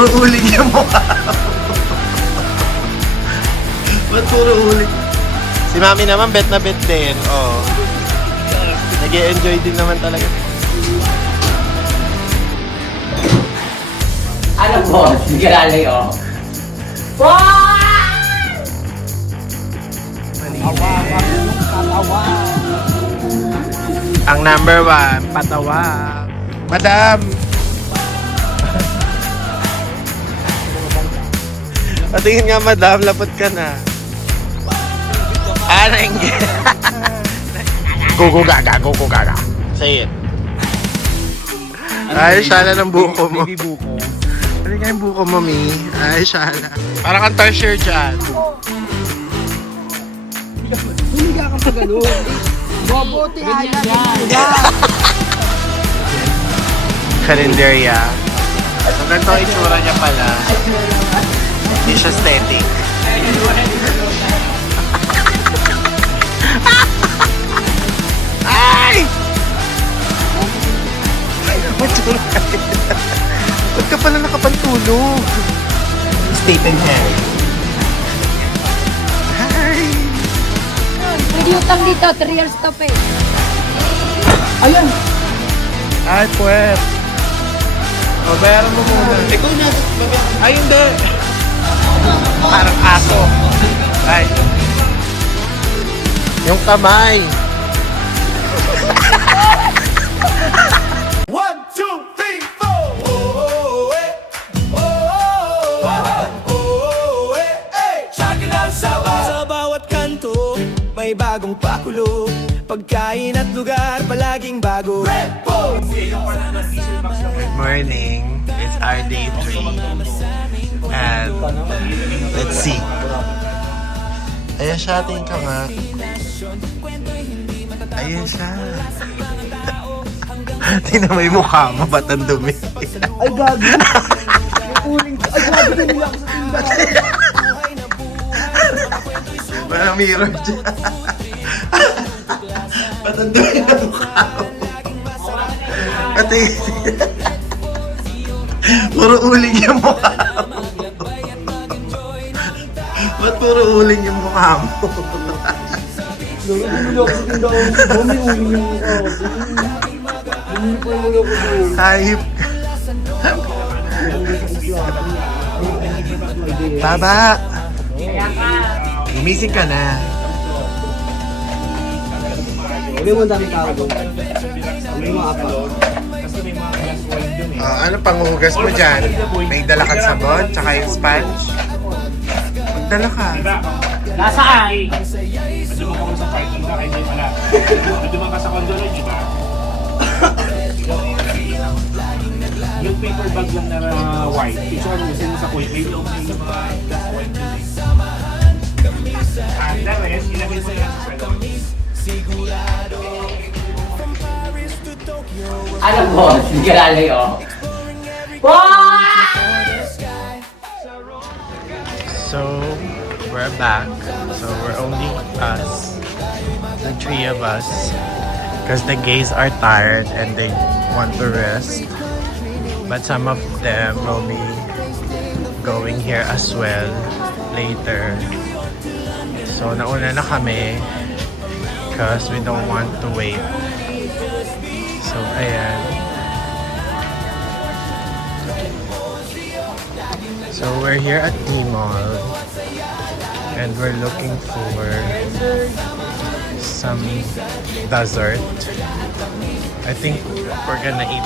Puro uling yung mukha. Ba't puro uling? Si Mami naman bet na bet din. Oh. Nag-e-enjoy din naman talaga. Ano po? Hindi ka lalay, oh. Ang number 1, patawa. Madam! Patingin nga, madam. Lapot ka na. Nainggit. Gugu gaga, gugu gaga. Say it. Ay, shala ng buko mo. Baby buko. Ano nga yung buko mo, Mi? Ay, shala. Parang kang tertiary dyan. Hindi ka kang pagano. Bobote ayan. Kalendarya. So, ganito ang itsura niya pala. Hindi siya static. Ay! Ba't ka pala nakapantulog? Stephen Harry. Hi! Pwede utang dito, 3 years to pay. Ayan. Ay, puwet. O, bayaran mo muna. Ikaw na. Ay, hindi. Parang aso. Ay. Yung kamay. 1, 2, 3, 4. Oh, oh, eh. Oh, oh, eh. Check it out, sa bawat kanto, may bagong pakulo. Pagkain at lugar, palaging bago. Red Bull! Good morning. It's our day 3. And let's see. Ayan siya, tingin ka nga. Ayan siya. Tingnan mo yung mukha mo, ba't ang dumi? Ay, gago. Uling. Ay, gago din nila ako sa tindahan. Walang mirror dyan. Ba't ang dumi ng mukha mo? Pati, puro uling yung mukha mo. Ba't puro uling yung mukha mo? Bumili ako sa tindahan. Bumili uling yung mukha. Bumili pa yung ulo ko doon. Hayip. Baba! Gumising ka na. Hindi mo ang daming tao doon. Hindi mo apa. Ano panghugas mo dyan? May dala kang sabon, tsaka yung sponge? Magdala ka. Nasaan? Dumang ako sa parking na kayo pala. Dumang ka sa condo na, di ba? Yung paper bag lang na white. Picture mo gusto mo sa kuya. May loob na yung mga gas white dun eh. And the rest, ilagay mo yan sa sweldo. Ano po? Hindi ka lalay, oh. So, we're back. So, we're only us. The 3 of us. Because the gays are tired and they want to rest. But some of them will be going here as well later. So, nauna na kami because we don't want to wait. So, ayan. So, we're here at T-Mall and we're looking for some dessert. I think we're gonna eat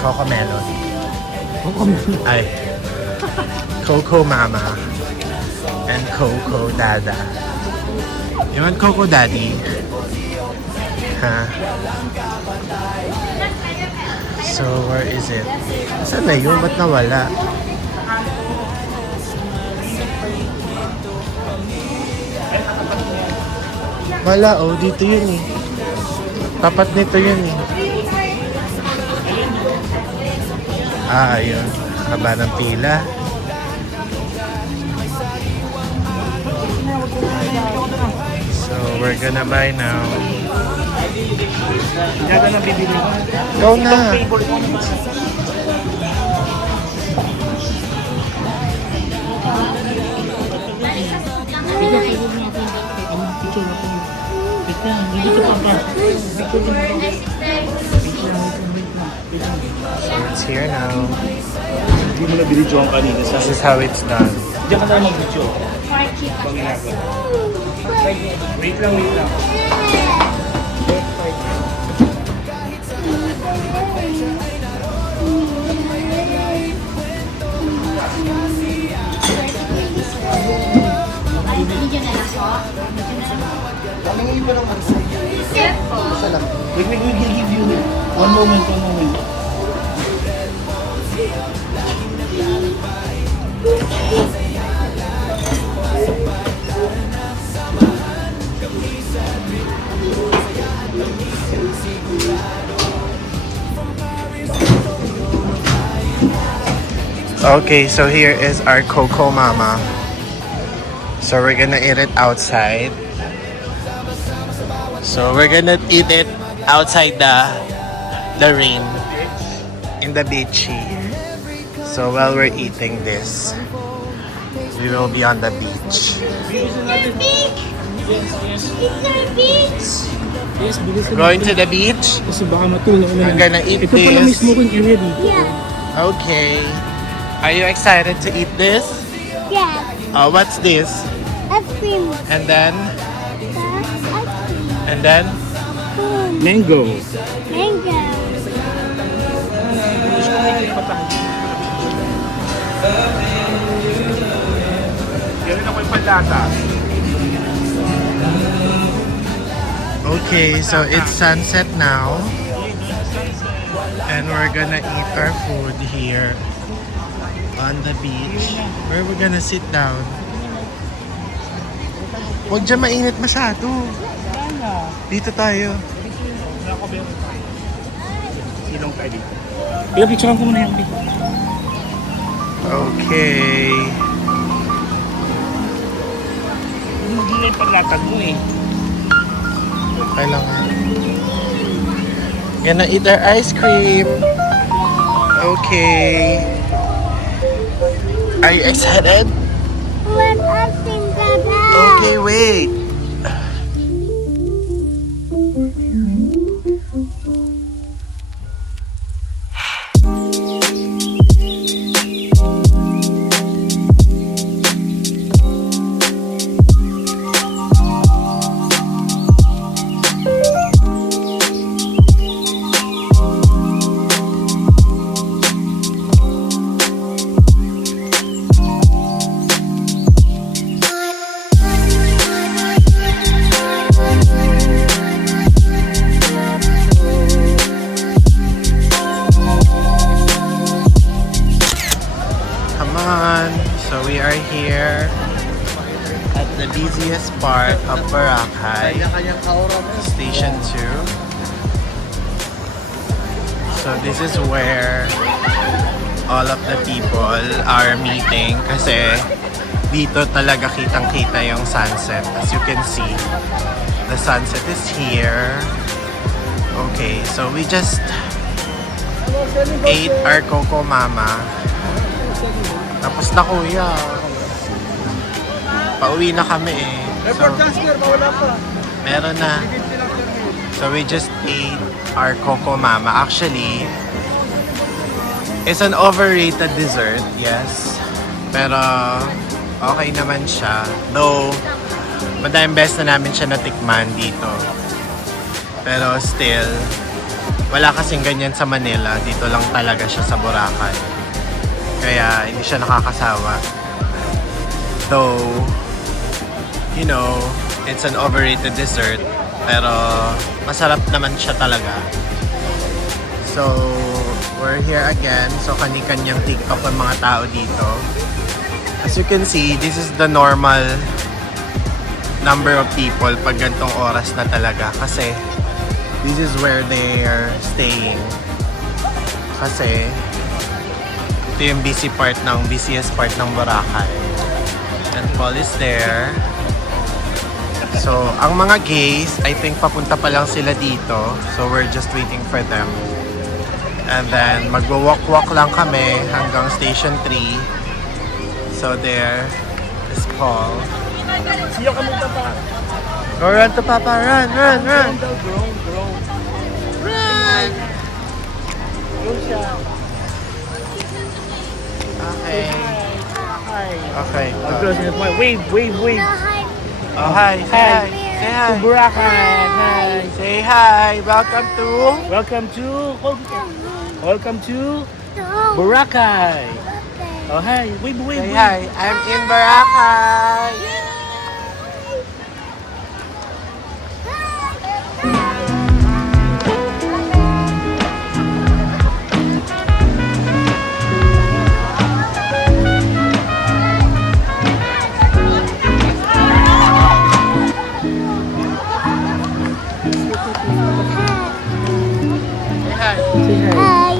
Coco Melon. Ay. Coco Mama and Coco Dada. You want Coco Daddy? Ha? So, where is it? Saan na yun? Ba't nawala? Wala, oh. Dito yun eh. Tapat nito yun eh. Ayun. Haba ng pila. So, we're gonna buy now. Kaya na bibili ko. Go na. Dito pa pa. So it's here now. Hindi mo na binidyo ang kanina sa... This is how it's done. Diyan ka na mag-video. Wait lang, wait lang. Wait, we will give you one moment. Okay, so here is our Coco Mama. So we're gonna eat it outside. So we're gonna eat it outside the rain in the beachy. So while we're eating this, we will be on the beach. Yes, bilis na. Going to the beach. Kasi baka matulog na. We're gonna eat Ito pala this. mismo kung area dito. Okay. Are you excited to eat this? Yeah. What's this? Ice cream. And then, Ice and then, cream. Mango. Mango. Ganun ako yung panlata. okay, so it's sunset now. And we're gonna eat our food here on the beach. Where we're gonna sit down. Huwag dyan mainit masyado. Dito tayo. Silong tayo dito. Pero picturean ko muna yung dito. Okay. Hindi na yung paglatag mo eh. Kailangan. Gonna eat our ice cream. Okay. Are you excited? When I sing Dada. Okay, wait. Come on. So we are here at the busiest part of Boracay, Station 2. So this is where all of the people are meeting kasi dito talaga kitang-kita yung sunset. As you can see, the sunset is here. Okay, so we just ate our Coco Mama. Tapos na kuya. Pauwi na kami eh. So, meron na. So we just ate our Coco Mama. Actually, it's an overrated dessert, yes. Pero okay naman siya. Though, madaming beses na namin siya natikman dito. Pero still, wala kasing ganyan sa Manila. Dito lang talaga siya sa Boracay. Kaya hindi siya nakakasawa. Though, you know, it's an overrated dessert. Pero masarap naman siya talaga. So, we're here again. So, kani-kanyang TikTok ng mga tao dito. As you can see, this is the normal number of people pag gantong oras na talaga. Kasi, this is where they are staying. Kasi, ito yung busiest part ng Boracay. And Paul is there. So, ang mga gays, I think papunta pa lang sila dito. So, we're just waiting for them. And then, magwa-walk-walk lang kami hanggang Station 3. So, there is Paul. Siya ka muna pa. Go run to Papa. Run, run, run. Run. Okay. Okay. Wave, wave, wave. Oh, hi. Say hi. Say hi. Boracay. Hi. Say hi. Welcome to... Welcome to Boracay. Oh, hi. Wave, wave, Say wave. hi. I'm in Boracay. Say hi.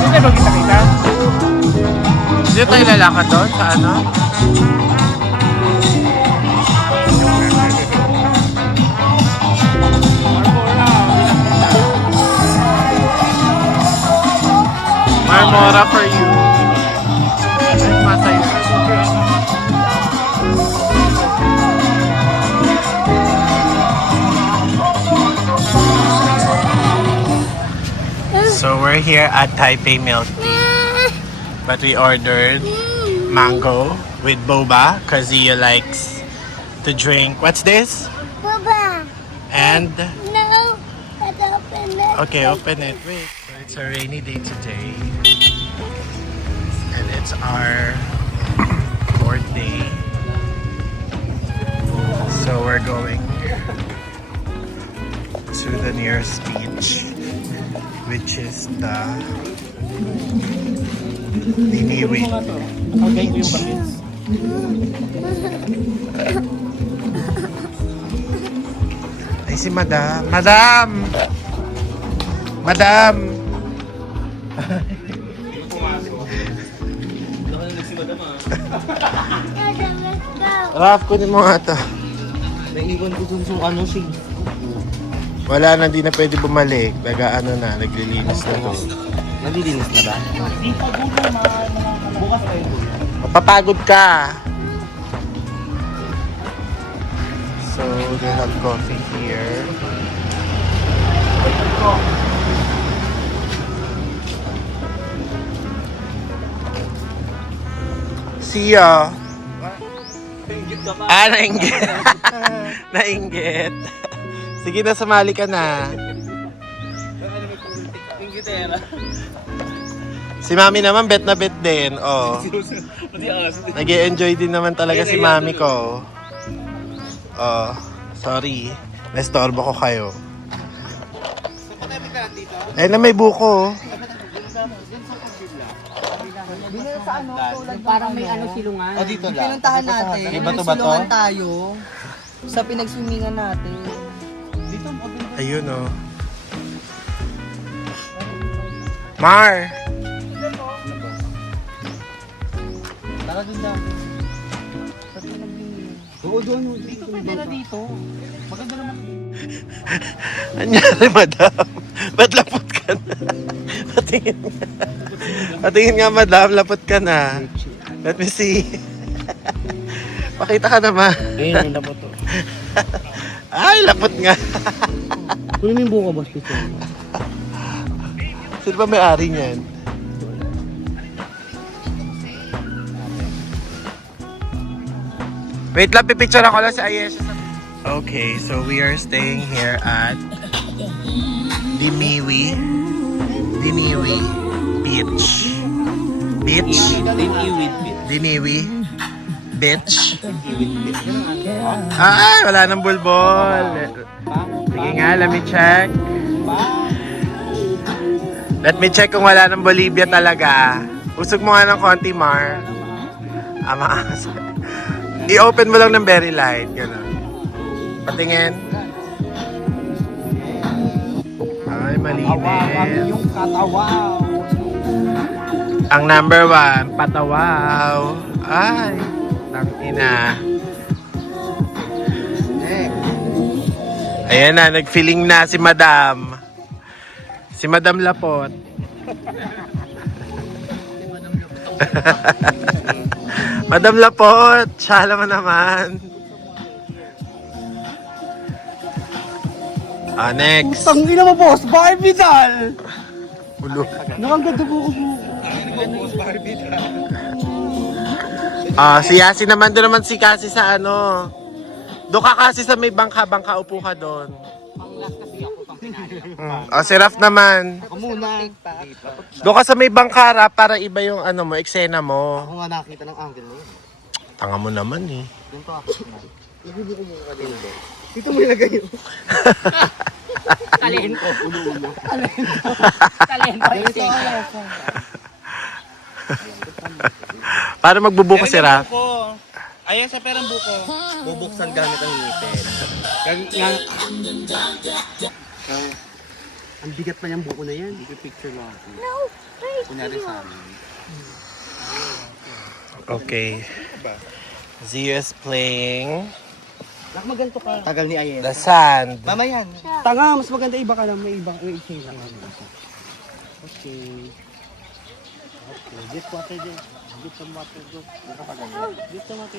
Hindi ba kita-kita? Dito tayo lalakad doon sa ano? Marmora for you. Ay, masaya. So we're here at Taipei Milk Tea, but we ordered mango with boba because Zia likes to drink. What's this? Baba. And No. Let's open it. okay, open it. Wait. So it's a rainy day today, and it's our fourth day. So we're going to the nearest beach, which is the Niniwi. Okay, yung bangis. Ay, si Madam. Madam! Madam! Raf, kunin mo nga ito. Naiwan ko dun sa ano si... Wala na, di na pwede bumalik. Nag-ano na, naglilinis na to. Nalilinis na ba? Bukas tayo. Mapapagod ka. So, they have coffee here. See ya. Ah, nainggit. Nainggit. Sige na, sumali ka na. Si Mami naman, bet na bet din. Oh. Nag-e-enjoy din naman talaga si Mami ko. Oh, sorry. Nastorbo ko kayo. Eh na may buko. Parang may ano silungan. O dito lang. Pinuntahan natin. May bato-bato? Nagsulungan tayo sa pinagswimingan natin. Ayun oh. Mar! Tara dun daw. Oo, doon. Dito. Pwede na dito. Maganda naman. Anyari, madam? Ba't lapot ka na? Patingin nga. Patingin nga, madam. Lapot ka na. Let me see. Pakita ka naman. Ayun, yung lapot to. Ay, lapot nga. Kunin mo yung buka, boss. Dito. Sino ba may-ari niyan? Wait lang, pipicture ako lang si Ayesha. Okay, so we are staying here at Diniwi Beach. Beach? Diniwi Beach. Ah, wala nang bulbol. Sige nga, let me check. Let me check kung wala ng Bolivia talaga. Usog mo nga ng konti, Mar. Maangas. I-open mo lang ng very light. Gano'n. Patingin. Ay, malinis. Yung katawaw. Ang number 1, patawaw. Ay, tangina. Ayan na, nag-feeling na si Madam. Si Madam Lapot. Madam Lapot, shala mo naman. Next. Tang ina mo, boss. Bakit Vidal? Ulo. Nakaganda po ko. Si Yasi naman, doon naman si Kasi sa ano. Doon ka kasi sa may bangka, upo ka doon. Si Raf naman. Ako muna. Doon ka sa may bangka, Raf, para iba yung ano mo, eksena mo. Ako nga nakita ng angle na yun. Tanga mo naman eh. Ganito ako. Nagubo ko muna kanina. Dito mo ilagay yun. Talento. Ulo-ulo. Talento. Ganito ako. Para magbubuko si Raf. Ayan sa perang buko. Bubuksan gamit ang ngipin. Ang bigat pa niyang buko na yan. Picture lang ako. Kunyari sa amin. Okay. Zio is playing Nak maganto ka. Tagal ni Ayes. the sand. Mamayan. Tanga, mas maganda iba ka lang. May iba. May isa lang. Okay. Okay. Get water dyan. Get some water dyan. Get some water.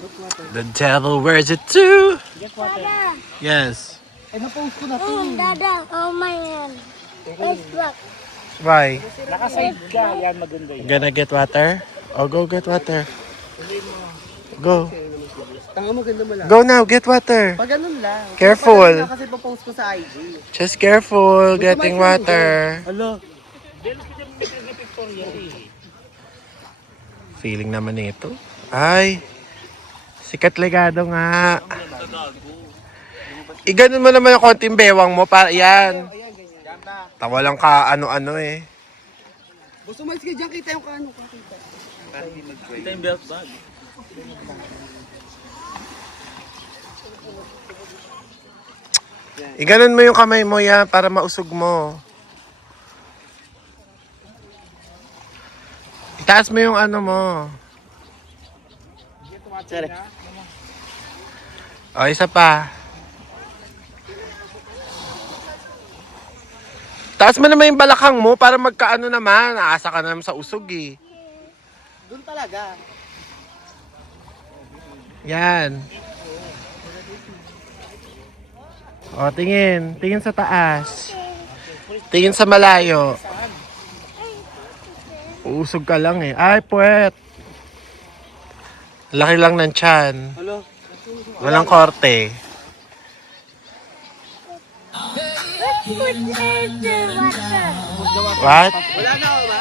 Get water. The devil wears it too. Get water. Yes. Eh, na-post ko na to. Dada, oh my hand. It's black. Why? Nakaside ka, yan maganda yun. Gonna get water? Oh, go get water. Go. Tanga maganda mo lang. Go now, get water. Pag ganun lang. Careful. Pag ganun lang kasi pa-post ko sa IG. Just careful getting water. Alo. Feeling naman ito. Ay, sikat legado nga. Iganon mo naman yung konting bewang mo para yan. Tawa lang ka ano-ano eh. Gusto mo sige dyan, kita yung kano ka. Kita yung belt bag. Iganon mo yung kamay mo yan para mausog mo. Itaas mo yung ano mo. O, isa pa. Taas mo naman yung balakang mo para magkaano naman. Aasa ka naman sa usog eh. Doon talaga. Yan. O, tingin. Tingin sa taas. Tingin sa malayo. Uusog ka lang eh. Ay, puwet. Laki lang ng tiyan. Alo. Walang korte. Let's put in the water. What? Wala na ako ba?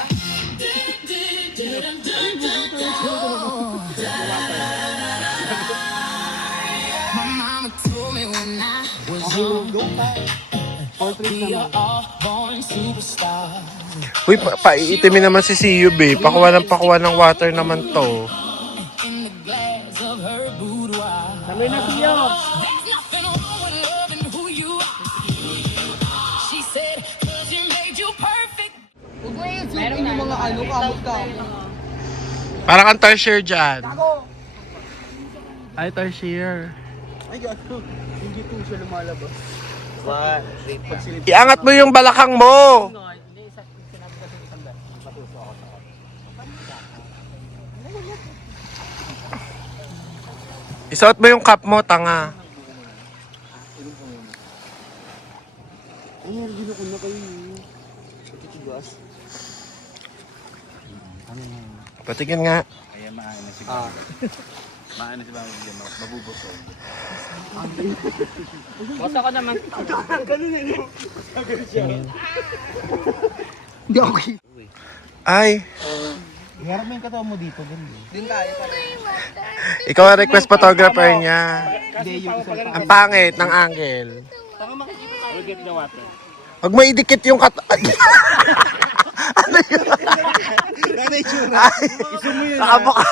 Uy, paiitimin naman si Siyo, be. Pakuha ng water naman to. Sabay na siyo. Huwag mo i-zoom yung mga ano, kamot ka. Parang ang tarsier dyan. Ay, tarsier. Ay, gato. Hindi po siya lumalabas. What? Pagsilip. Iangat mo yung balakang mo. Isuot mo yung cup mo, tanga. Ay, narinig ko na kayo. Titigas. Patingin nga. Kaya maano si Bang. Maano si Bang dyan, mabubusog. Boss ako naman. Hindi ako kita. Ay, Iharap mo yung katawan mo dito. Din tayo pala. ikaw ang request photographer niya. Hindi, yung isa. Ang pangit ng angle. We'll get the water. Huwag mo idikit yung ano yun? na itsura. Gusto mo yun, ha? Nakabuka.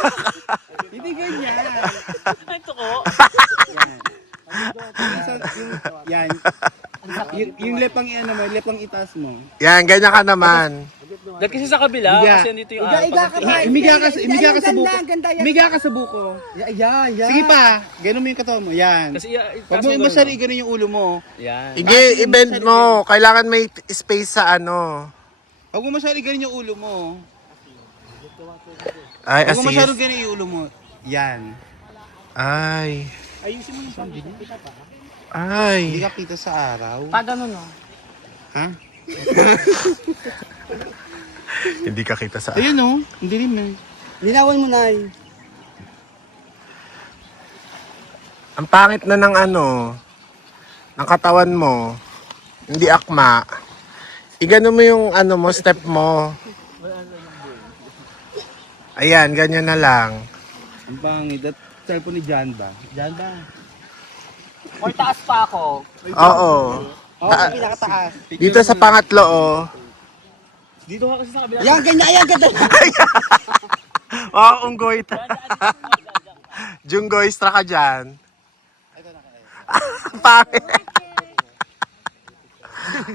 Hindi ganyan. Ito ko. Yan. Yung lepang ano mo, lepang itaas mo. Yan, ganyan ka naman. Dahil kasi sa kabila, kasi dito yung Imiga ka sa buko. Imiga ka sa buko. Yan. Sige pa, ganun mo yung katawan mo. Yan. Kasi Huwag mo masyari ganun yung ulo mo. Yan. Sige, i-bend mo. Kailangan may space sa ano. Huwag mo masyari ganun yung ulo mo. Ay, Huwag mo masyari assist. ganun yung ulo mo. Yan. Ay. Ayusin mo yung pambili. Hindi Ay. ka kita sa araw. Pag ano no? Ha? Hindi ka kita sa... Ayun o. Hindi rin eh. Linawan mo na eh. Ang pangit na ng ano, ng katawan mo. Hindi akma. Igano mo yung ano mo, step mo. Ayan, ganyan na lang. Ang pangit. At cellphone ni Jan ba? Jan ba? Or taas pa ako. Oo. Ta- Pinakataas. dito sa pangatlo, oh. Dito ka kasi sa kabila. Yan, ganyan. Ayan, ganda. Oh, unggoy. Junggoy, stra ka dyan. Ang pangit.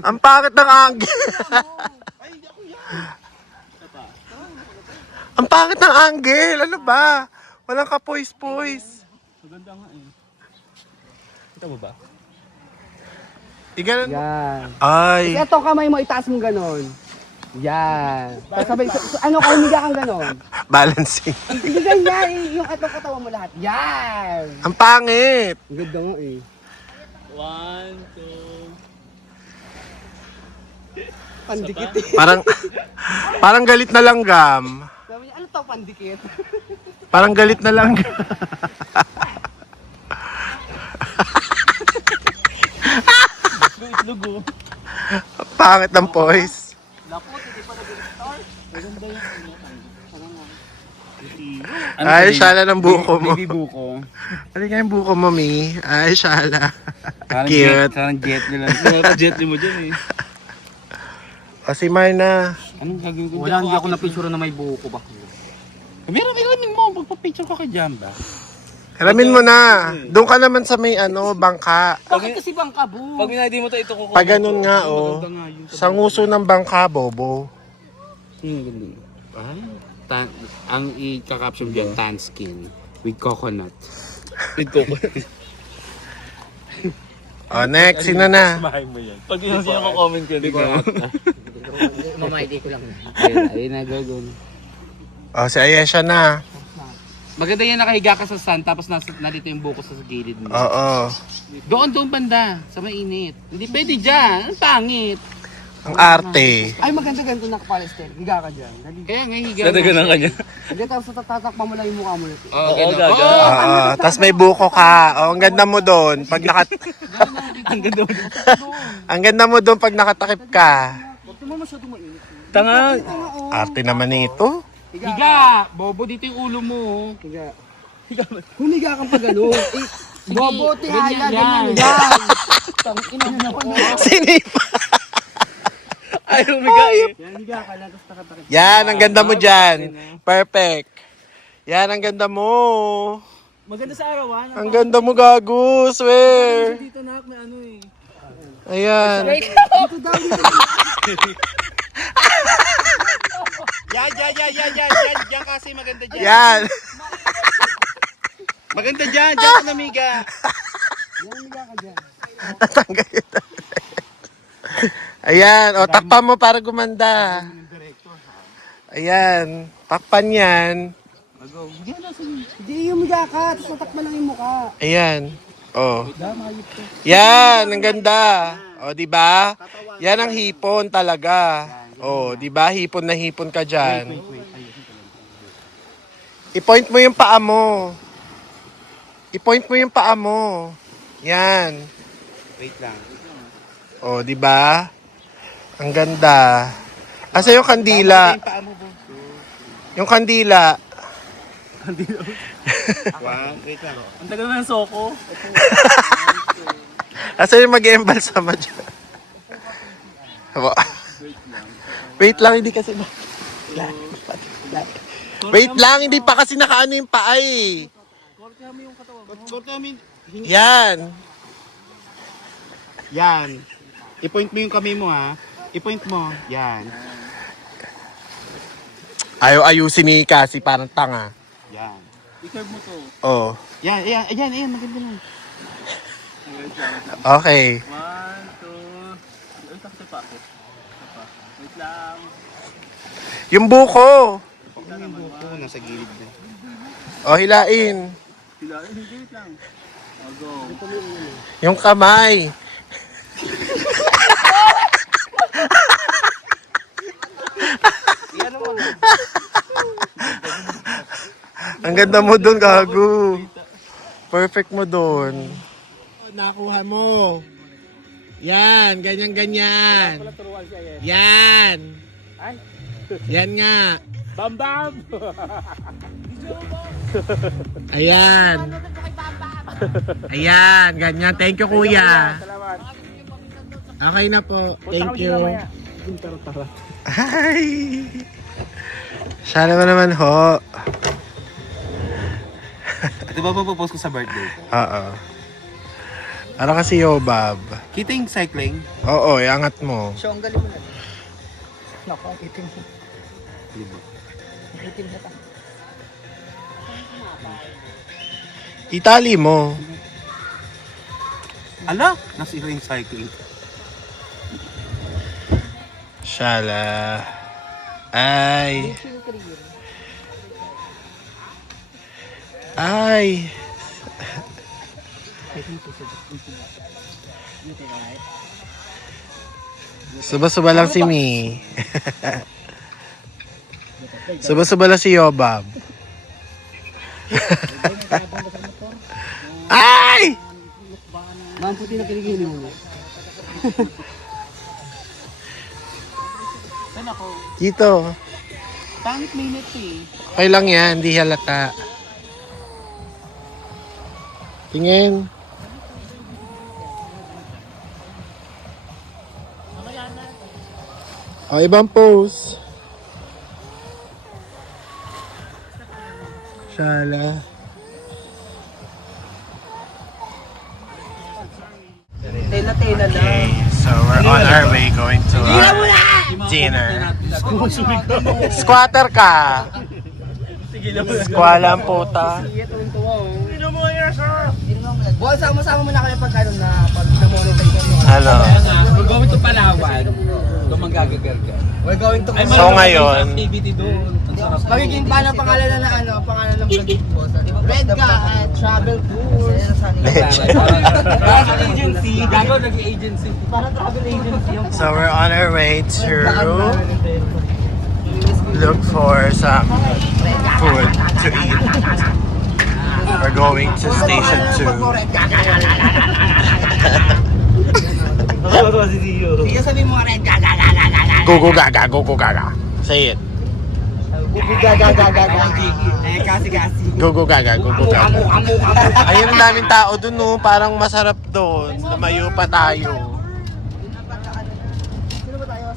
Ang pangit ng angle. Ang pangit ng angle. Ano ba? Walang kapoys-poys. Maganda nga eh. Kita mo ba? Iganon mo. Yan. Ay. Ito kamay mo, itaas mo ganon. Yan. Sabay, ano ka, humiga kang ganon. Balancing. Hindi ganyan, yung atong katawan mo lahat. Yan. Ang pangit. Ang ganda nga eh. 1, 2. Pandikit eh. Parang galit na langgam. Sabi niya, ano to, pandikit? Parang galit na langgam. Lugo. Ang pangit ng poise. Ay, shala ng buko mo. Baby buko. Ano nga yung buko mo, Mi? Ay, shala. Parang Cute. Parang jet nila. Jet mo dyan eh. O si Marna. Anong gagawin ko? Wala, hindi ako napicture na may buko ba? Meron, ilamin mo. Magpa-picture ka kay Jan ba? Hiramin mo na. Doon ka naman sa may ano, bangka. Bakit kasi bang kabo? Pag minadi mo ito ko. Pag ganun nga, oh. Sa nguso ng bangka, bobo. Ang i-caption dyan, tan skin with coconut. With coco. O, next. Sino na? Pag yung sino ko comment ko, di ba? Mamaidi ko lang. Ayun na gagawin. O, si Ayesha na. Maganda yan nakahiga ka sa sun tapos nandito yung buko sa gilid mo. Oo. Doon banda, sa mainit. Hindi pwede dyan, ang pangit. Ang arte. Ay, maganda ganito nakapalester. Higa ka dyan. Kaya nga higa Dadagan ng kanya. Hindi, tapos tatakpan mo lang yung mukha mo. Oo, Oo, gaga. Oo. Tapos may buko ka. O, ang ganda mo doon. Pag Ang ganda mo. ang ganda mo doon pag nakatakip ka. Tanga. Arte naman ito. Higa! Bobo, dito yung ulo mo. Higa. Humiga kang pag ano. Eh, bobo, tihaya, ganyan, ganyan. Yan. Tangina mo. Sinipa. Ay, umiga eh. Yan, higa ka lang. Tapos nakatakip. Yan, ang ganda mo dyan. Perfect. Yan, ang ganda mo. Maganda sa arawan. Ang ganda mo, gago. Swear. Dito na may ano eh. Ayan. Dito daw, dito. Yan kasi maganda dyan. Yan. Maganda dyan, dyan ka namiga. Yan, higa ka dyan. Natanggal yun. Ayan. O, takpan mo para gumanda. Ayan. Takpan yan. Hindi, humiga ka. Tapos natakpan lang yung mukha. Ayan. O. Yan. Ang ganda. O, di ba? Yan ang hipon talaga. O, di ba? Hipon na hipon ka dyan. I-point mo yung paa mo. I-point mo yung paa mo. Yan. Wait lang. O, di ba? Ang ganda. Asa yung kandila? Yung kandila. Wait lang. Ang tagal na ng soko. Asa yung mag-embalsama dyan? Wait lang, hindi kasi ba? Wait lang, hindi pa kasi nakaano yung paa eh. Yan. Yan. I-point mo yung kamay mo ha. I-point mo. Yan. Ayaw ayusin ni Cassie, parang tanga. Yan. I-curve mo to. Oh. Yan, ayan, ayan, ayan. Maganda lang. Okay. 1, 2. Ay, takte pa ako. Wait lang. Yung buko. Ano yung buko? Nasa gilid na. Oh, hilain. Sila, hindi, wait lang. I'll go. Yung kamay. Ang ganda mo doon, gago. Perfect mo doon. Nakuha mo. Yan, ganyan-ganyan. Yan. Yan nga. Bam bam! Ayan. Ayan, ganyan. Thank you, kuya. Salamat. Okay na po. Thank you. mamaya. Hi! Sana mo naman ho. Ito ba post ko sa birthday? Oo. Ano kasi Yobab? Kita yung cycling? Oo, iangat mo. Siya, ang galing mo na. Naku, ang itim mo. Itim na ta. Itali mo. Ala? Nasa iba yung cycling. Shala. Ay. Ay. Suba-suba lang si Mi. Suba-suba lang si Yobab. Ay! Ma'am, puti na kiligili mo. Dito. Pangit minute eh. Okay lang yan, hindi halata. Tingin. O, ibang pose. Shala. Tela-tela lang. Okay, so we're on our way going to our dinner. Squatter ka! Squalang puta. Boy, sama-sama mo na kayo pag ano na pag na-monetize mo. Ano? We're going to Palawan. Ito manggagagarga. We're going to So ngayon, Activity doon. Ang sarap. magiging paano pangalan na ano, pangalan ng vlog mo. Red Guy Travel Tours. Travel agency. Gago nag-agency. Para travel agency yung so we're on our way to look for some food to eat. We're going to station 2. Sige, sabi mo Red Guy. Gugu gaga, gugu gaga. Say it. Kasi. Gugu gaga, gugu gaga. Ayun, ang daming tao dun, no. Parang masarap doon. Lumayo pa tayo.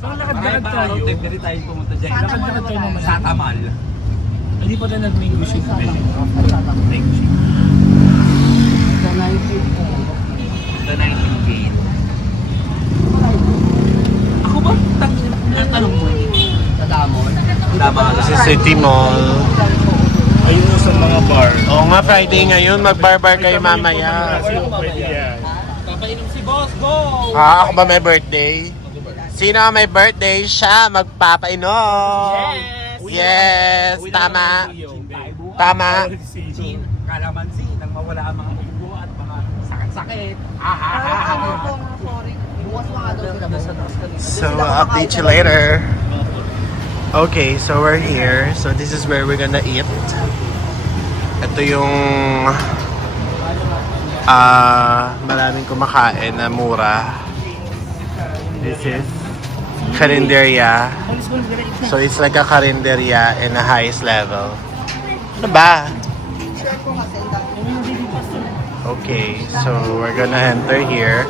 Lakad tayo. Pwede tayo pumunta dyan. Lakad tayo mamaya. Sa Tamal. Hindi pa tayo nag-mango shake. Mango shake. The 19th gate. Ako ba? Tanong mo. Tama ka This is City Mall. Ayun sa mga bar. Oo nga, Friday ngayon. Mag-bar-bar kayo mamaya. Pwede yan. Papainom si Boss. Go! Ako ba may birthday? Sino ang may birthday? Siya magpapainom. Yes! Tama. Tama. Kalamansi. Nang mawala ang mga ulo at mga sakit-sakit. So, I'll update you later. Okay, so we're here. So, this is where we're gonna eat. Ito yung maraming kumakain na mura. This is Carinderia. So, it's like a Carinderia in the highest level. Ano ba? Okay, so we're gonna enter here.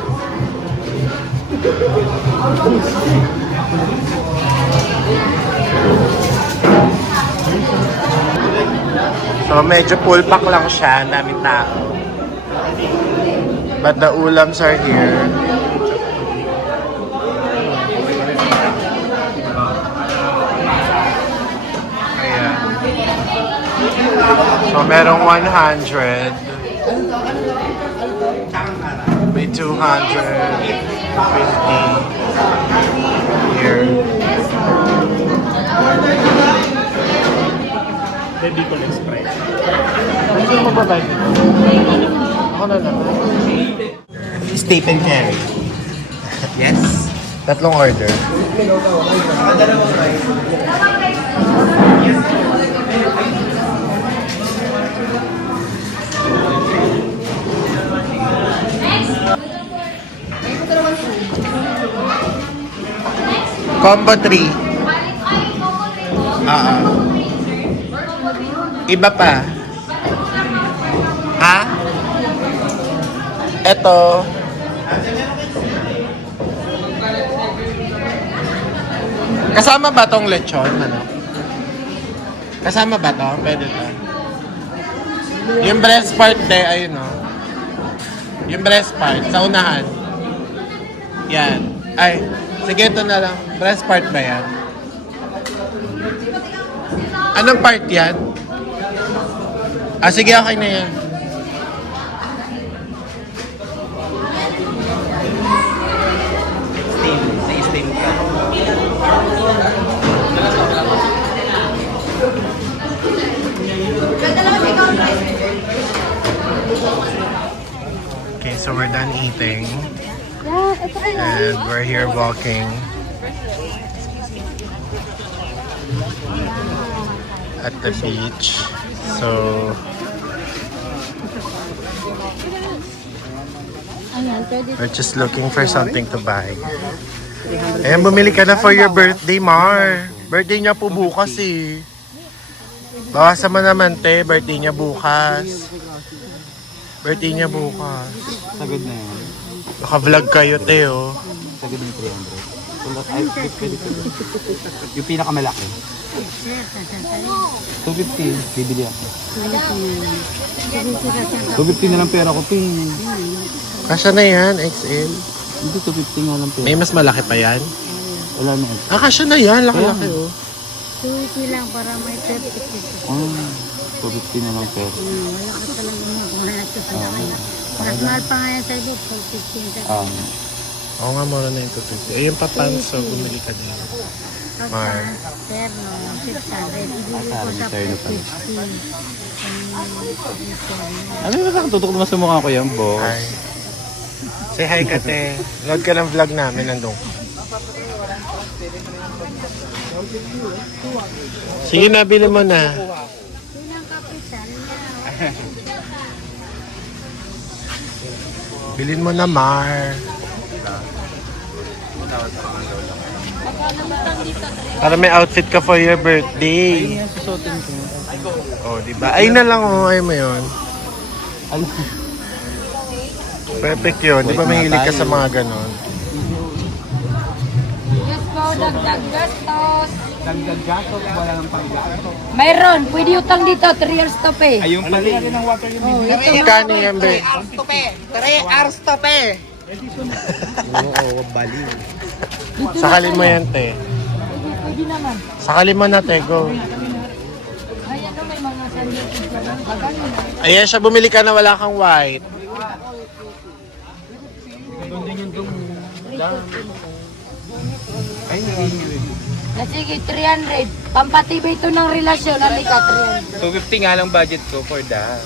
So medyo full pack lang siya, ang daming tao. But the ulams are here. Ayan. So merong 100. May 250 here. Hindi ko express. Ano yung magbabayad? Ako na lang. Steak and carry. Yes. Tatlong order. Combo 3. Iba pa. Ha? Eto. Kasama ba tong lechon? Ano? Kasama ba to? Pwede to. Yung breast part ayun o. Yung breast part, sa unahan. Yan. Ay, sige ito na lang. Breast part ba yan? Anong part yan? Ah, sige, okay na yan. Steam ka. Okay, so we're done eating. And we're here walking at the beach. So we're just looking for something to buy. Ayan, bumili ka na for your birthday, Mar. Birthday niya po bukas eh. Bawasan mo naman, te. Birthday niya bukas. Birthday niya bukas. Sagad na yan. Naka-vlog kayo, te, oh. Sagad ng 300. Ay, pwede. Yung pinakamalaki. 250. Bibili ako. 250 na lang pera ko, Ping. Kasya na yan, XL. Hindi, 250 nga lang pera. May mas malaki pa yan? Wala na. Ah, kasya na yan. Laki-laki, oh. 280 lang para may 30 pesos. 250 na lang pera. Wala ka talaga makuha na ito sa kanya. Mas mahal pa nga yan sa iyo, 415 sa Oo nga, mura na yung 250. Eh, yung papanso, bumili ka din. Mar. Sir, no, 600. Ibili ko sa 450. Ano yung nakatutok naman sa mukha ko yan, boss? Hi. Say hi ka, te. Load ka ng vlog namin, nandun. Sige na, bili mo na. Yun ang kapital niya. Bilin mo na, Mar. Para may outfit ka for your birthday. Oh, di ba? Ay na lang, oh. Ay mo yun. Perfect yun. Di ba mahilig ka sa mga ganon? Yes po, dagdag gastos. Dagdag gato, wala nang panggato. Mayroon, pwede utang dito, 3 years to pay. Ayun pala. Oh, ito. Kani yan, be? Sakalin mo yan, te. Pwede naman. Sakalin mo na, te. Go. Ay, ano, may mga sandwiches ka lang. Magkano na? Ayan siya, bumili ka na wala kang white. Sige, 300. Pampatibay ito ng relasyon. Halika, 300. 250 nga lang budget ko for that.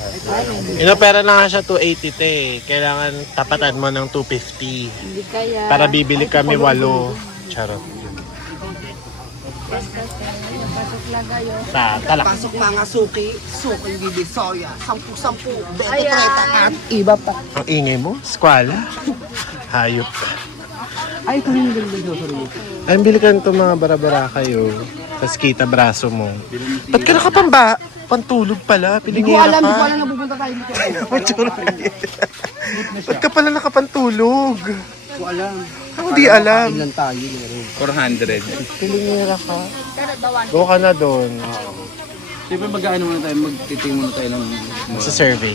Inopera na nga siya 280, te. Kailangan tapatan mo ng 250. Hindi kaya. Para bibili kami 8. Charot. Pasok lang kayo. Talak. Pasok mga suki, suki bibi soya, 10-10, 20-30 Ayan. at iba pa. Ang ingay mo? Squala? Hayop ka. Ay, ito yung ganda sorry. Ay, bili ka nito mga bara-bara kayo. Tapos kita braso mo. Ba't ka nakapamba? Pantulog pala. Pilingera ka. Hindi ko alam na pupunta tayo dito. Matsura ka. Ba't ka pala nakapantulog? Hindi ko alam. Hindi alam. Ilan tayo meron. 400. Pilingera ka. Go ka na doon. Di ba mag-ano muna tayo, magtiting muna tayo ng... Sa survey.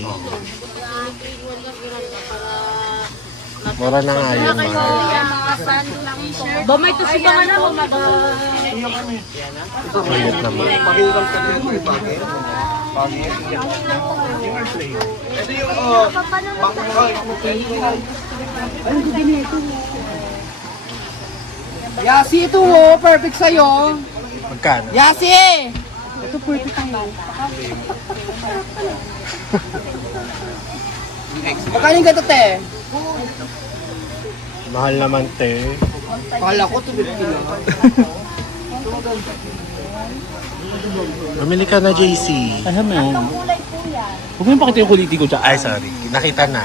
Mura na nga yun, Mar. Bamay to si mga na Ulit naman. Pahiram ka na ito, bakit? Ito yung, Yasi, ito mo. Perfect sa'yo. Magkano? Yasi! Ito perfect naman. Magkano yung gato, te? Mahal naman, te. Kala ko, 250 lang. Bumili ka na, JC. Alam mo. Huwag mo yung pakita yung kuliti ko dyan. Ay, sorry. Nakita na.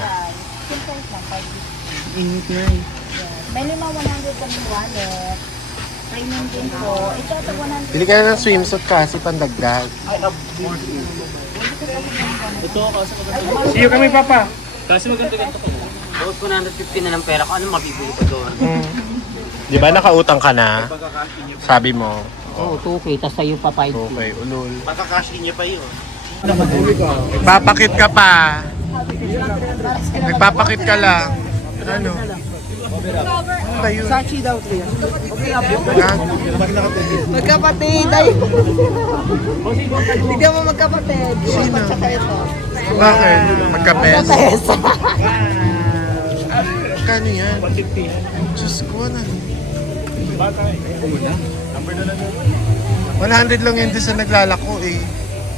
Init na eh. May 100 kami wallet. Premium din po. Ito 100. Bili ka na ng swimsuit kasi pandagdag. See you kami, Papa. Kasi maganda-ganda ko. Bukod 150 na ng pera ko, ano mabibili ko doon? Di ba nakautang ka na? Sabi mo. Oo, 2K, tas sa'yo pa 5K. Okay, ulul. Makakash in niya pa yun. Nagpapakit ka pa. Nagpapakit ka lang. Ano? Ano ba yun? Sachi daw, Tria. Ha? Magkapatid, ay. Hindi mo magkapatid. Sino? Tsaka ito. Bakit? Magkapes? Kano yan? 150. Diyos ko na. Bata eh. Number na lang yun. 100 lang yun din sa naglalako eh.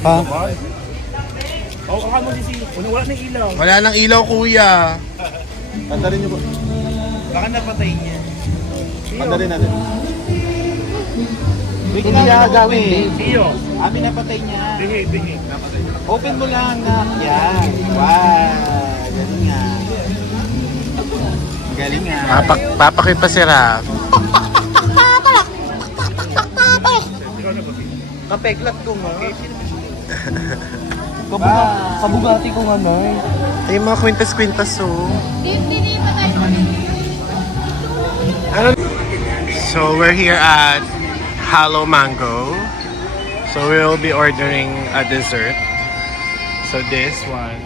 Ha? Oo, kakano din si... Wala na ilaw. Wala nang ilaw, kuya. Pandarin niyo po. Baka napatay niya. Pandarin natin. Wait lang, gagawin. Iyo. Amin napatay niya. Bihi. Open mo lang na. Yan. Wow. Galing nga. Galing nga. Papakit pa si Raf. Kapeklat ko nga. Kabugati ko nga, Nay. Ay, mga kwintas-kwintas oh. So, we're here at Hello Mango. So, we'll be ordering a dessert. So, this one.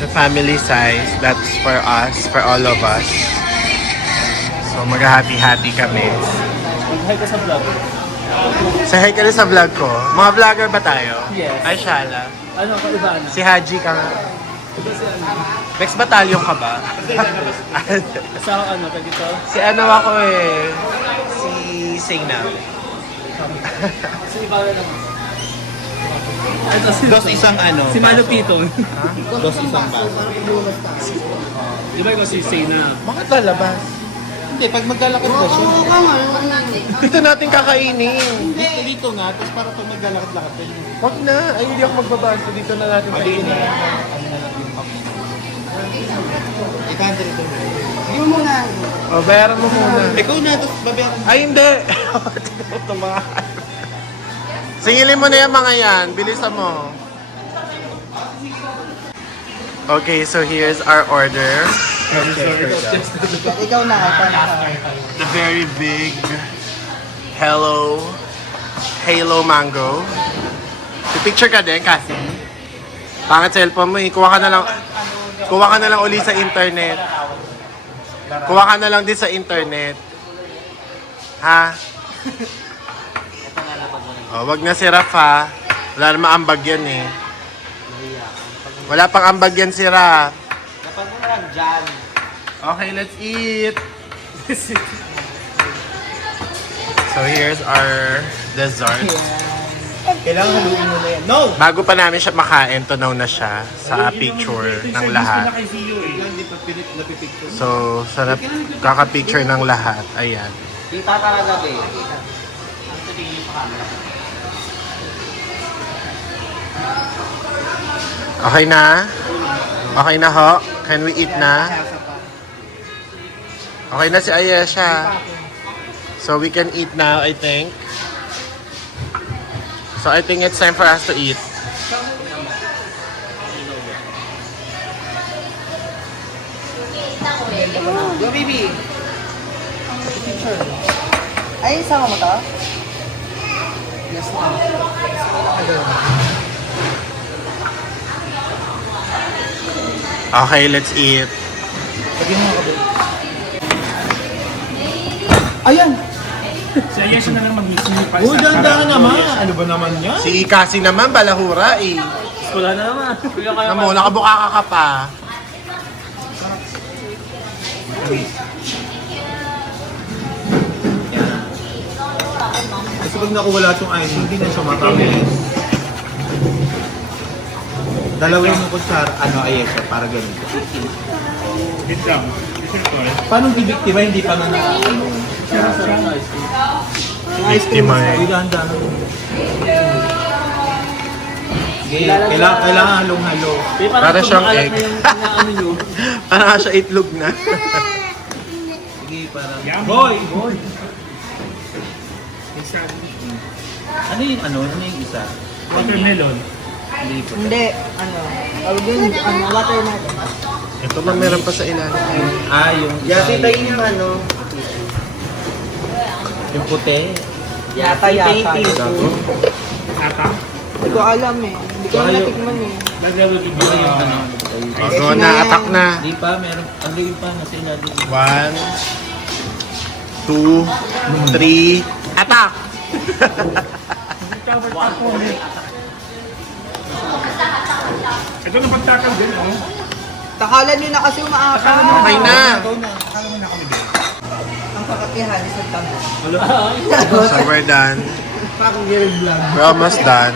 The family size. That's for us, for all of us. So, maghahati-hati kami. Mag-hi ka sa vlog. Say hi ka rin sa vlog ko. Mga vlogger ba tayo? Yes. Ay, Shala. Ano, kaiba na? Si Haji ka nga. Next battalion ka ba? Sa ano, pag ito? Si ano ako eh. Si Seyna. Si Ibarra naman. Ito si... Dos isang ano. Si Mano Pito. Dos isang baso. Di ba ikaw si Seyna? Bakit lalabas? Hindi, pag maglalakad ba siya? Dito natin kakainin. Dito nga, tapos para pag maglalakad-lakad ka niya. Wag na. Ay, hindi ako magbabasa. Dito na natin kainin. Ikanda rito. Hindi mo muna. O, bayaran mo muna. Ikaw na, tapos babayaran mo. Ay, hindi. Tumakas. Singilin mo na yung mga yan. Bilisan mo. Okay, so here's our order. Ikaw na, The very big Halo Mango. Picture ka din kasi. Pangat cellphone mo eh. Kuha ka na lang uli sa internet. Kuha ka na lang din sa internet. Ha? Oh, wag na si Raf ha. Wala namang ambag yan eh. Wala pang ambag yan si Raf. Kapag mo lang dyan. Okay, let's eat. So here's our dessert. Kailangan haluin mo na yan. No! Bago pa namin siya makain, tunaw na siya sa picture ng lahat. Kay CEO eh. Hindi pa pilit napipicture. So, sa kaka-picture ng lahat, ayan. Kita talaga, be. Okay na? Okay na ho? Can we eat na? Okay na si Ayesha. So we can eat now, I think. So I think it's time for us to eat. Go, baby. Picture. Ay, sama mo to? Okay, let's eat. Ayan! Si Ayesha na lang mag-mix yung pa. Uy, dahan naman! Ano ba naman yan? Si Ikasi naman, balahura eh. Wala na naman. Alam mo, nakabuka ka pa. Kasi pag nakuwala itong ice, hindi na siya matamis. Dalawin mo kutsara, Ayesha, para ganito. Wait lang. Paano bibiktima, hindi pa na Biktima eh. Uy, dahan-dahan. Kailangan halong-halo. Para siyang egg. Para nga siya itlog na. Sige, parang... Yummy. Hoy! Hoy! Ano yung isa? Watermelon. Hindi, tawag yun, watermelon. Ito lang meron pa sa ilalim. Yung... Yati tayo yung Yung puti. Yata. Ata? Hindi ko alam eh. Hindi ko natikman eh. Naglalaro din ba yung Go na, attack na. Hindi pa, meron. Ang liit pa, nasa ilalim. 1, 2, 3, attack! Ito na pagtakal din, oh. Takalan nyo na kasi umaaka. Okay na. Ang kakakihan sa tabo. So we're done. Parang girl vlog. We're almost done.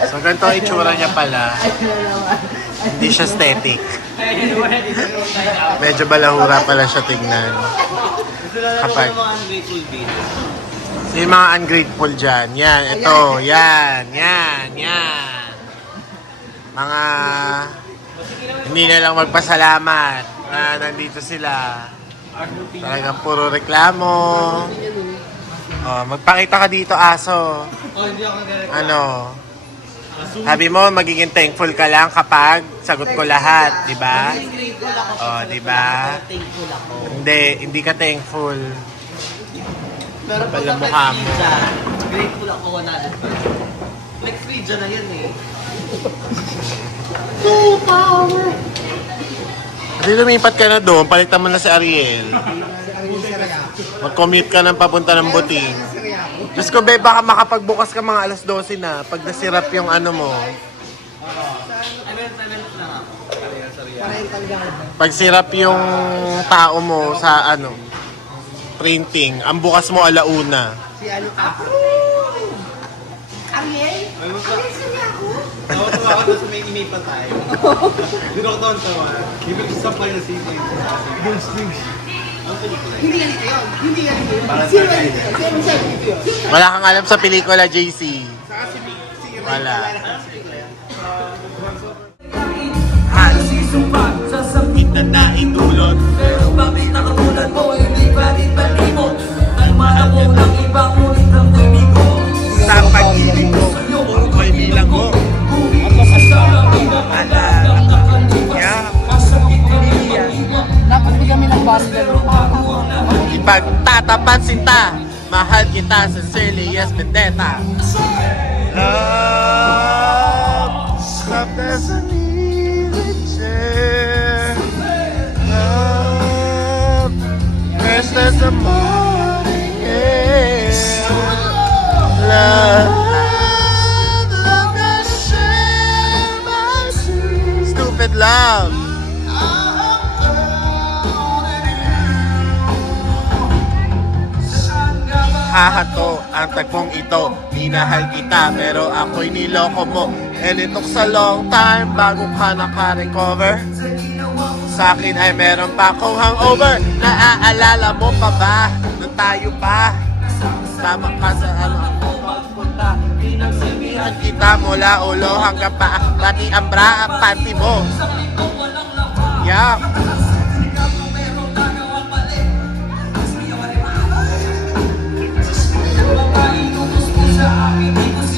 So ganito ang itsura niya pala. Hindi siya static. Medyo balahura pala siya tingnan. Kapag... So yung mga ungrateful dyan. Yan, ito. Yan. Mga... Hindi na lang magpasalamat na nandito sila. Talagang puro reklamo. Oh, magpakita ka dito, aso. Ano? Sabi mo, magiging thankful ka lang kapag sagot ko lahat, di ba? Oh, di ba? Hindi ka thankful. Pero pag Pala mukha mo. grateful ako 100%. Next video na yun eh. Kasi lumipat ka na doon, palitan mo na si Ariel. Mag-commute ka ng papunta ng Buting. Diyos ko, be, baka makapagbukas ka mga alas 12 na pag nasirap yung ano mo. Pag sirap yung tao mo sa ano, printing, ang bukas mo alauna. Si ano ka? Ariel? Ariel sila ako? Tawa-tawa ako doon sa may email pa tayo. Doon ako tawa. Ibig supply na sipay. Hindi ganito yun. Hindi ganito yun. Para Sino sa ganito yun? Sino ganito yun? Wala kang alam sa pelikula, JC. Wala. Kita na indulot. Pero bakit nakatulad mo, hindi pa rin malimot. Ang mahal mo ng ibang ngunit ang tumigo. Sa pag-ibig ko, ako'y bilang mo. Dapat kami ng bundle. Ipagtatapat sinta, mahal kita sincerely, yes, vendetta. Love, love doesn't need a chair. Love, fresh as the morning air. Love, love that share my dreams. Stupid love. Hahato ang tagpong ito. Minahal kita pero ako'y niloko mo. And it took a long time bago ka naka-recover. Sa akin ay meron pa akong hangover. Naaalala mo pa ba nung tayo pa? Tama ka sa ano ako magpunta. Pinagsilbihan kita mula ulo hanggang paa. Pati ang bra at panty mo. Yup.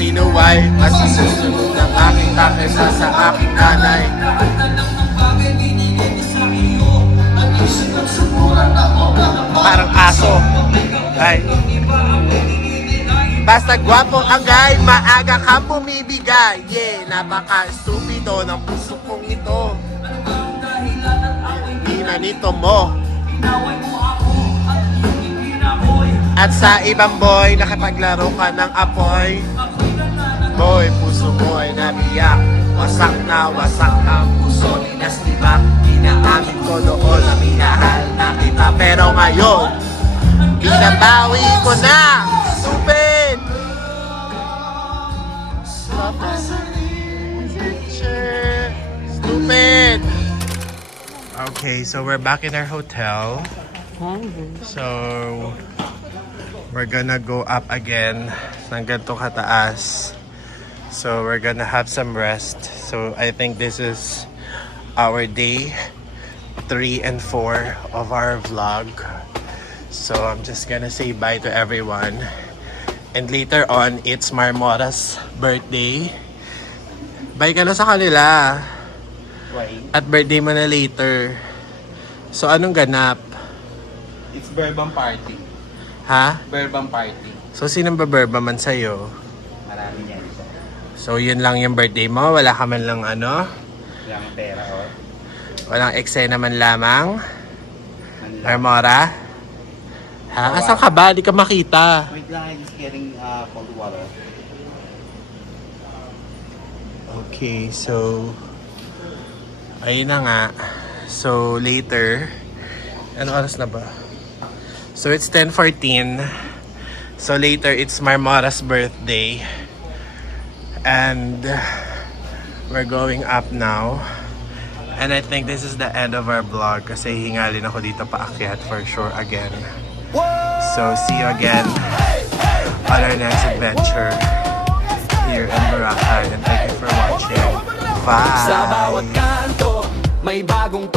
Sino ay masisusunod ng aking kakesa sa aking nanay? Parang aso. Ay. Basta gwapo ang guy, maaga kang bumibigay. Yeah, napaka-stupido ng puso kong ito. Ginanito mo. At sa ibang boy, nakapaglaro ka ng apoy. Boy, puso mo ay nabiyak. Wasak na wasak ang puso, linasibak. Inaamin ko noon na minahal na kita. Pero ngayon, binabawi ko na. Stupid! Stupid! Okay, so we're back in our hotel. So, we're gonna go up again ng ganito kataas. So, we're gonna have some rest. So, I think this is our day 3 and 4 of our vlog. So, I'm just gonna say bye to everyone. And later on, it's Marmora's birthday. Bye ka na sa kanila. At birthday mo na later. So, anong ganap? It's Berbang party. Ha? Berbang party. So, sinong baberba man sa'yo? Marami yan. So, yun lang yung birthday mo? Wala ka man lang ano? Walang pera, oh. Walang eksena man lamang? Marmora? Ha? Asan ka ba? Di ka makita. Wait lang, I'm just getting cold water. Okay, so... Ayun na nga. So, later... Ano oras na ba? So, it's 10:14. So, later, it's Marmora's birthday. And... we're going up now. And I think this is the end of our vlog kasi hingalin ako dito paakyat for sure again. So, see you again on our next adventure here in Boracay. And thank you for watching. Bye! Sa bawat kanto, may bagong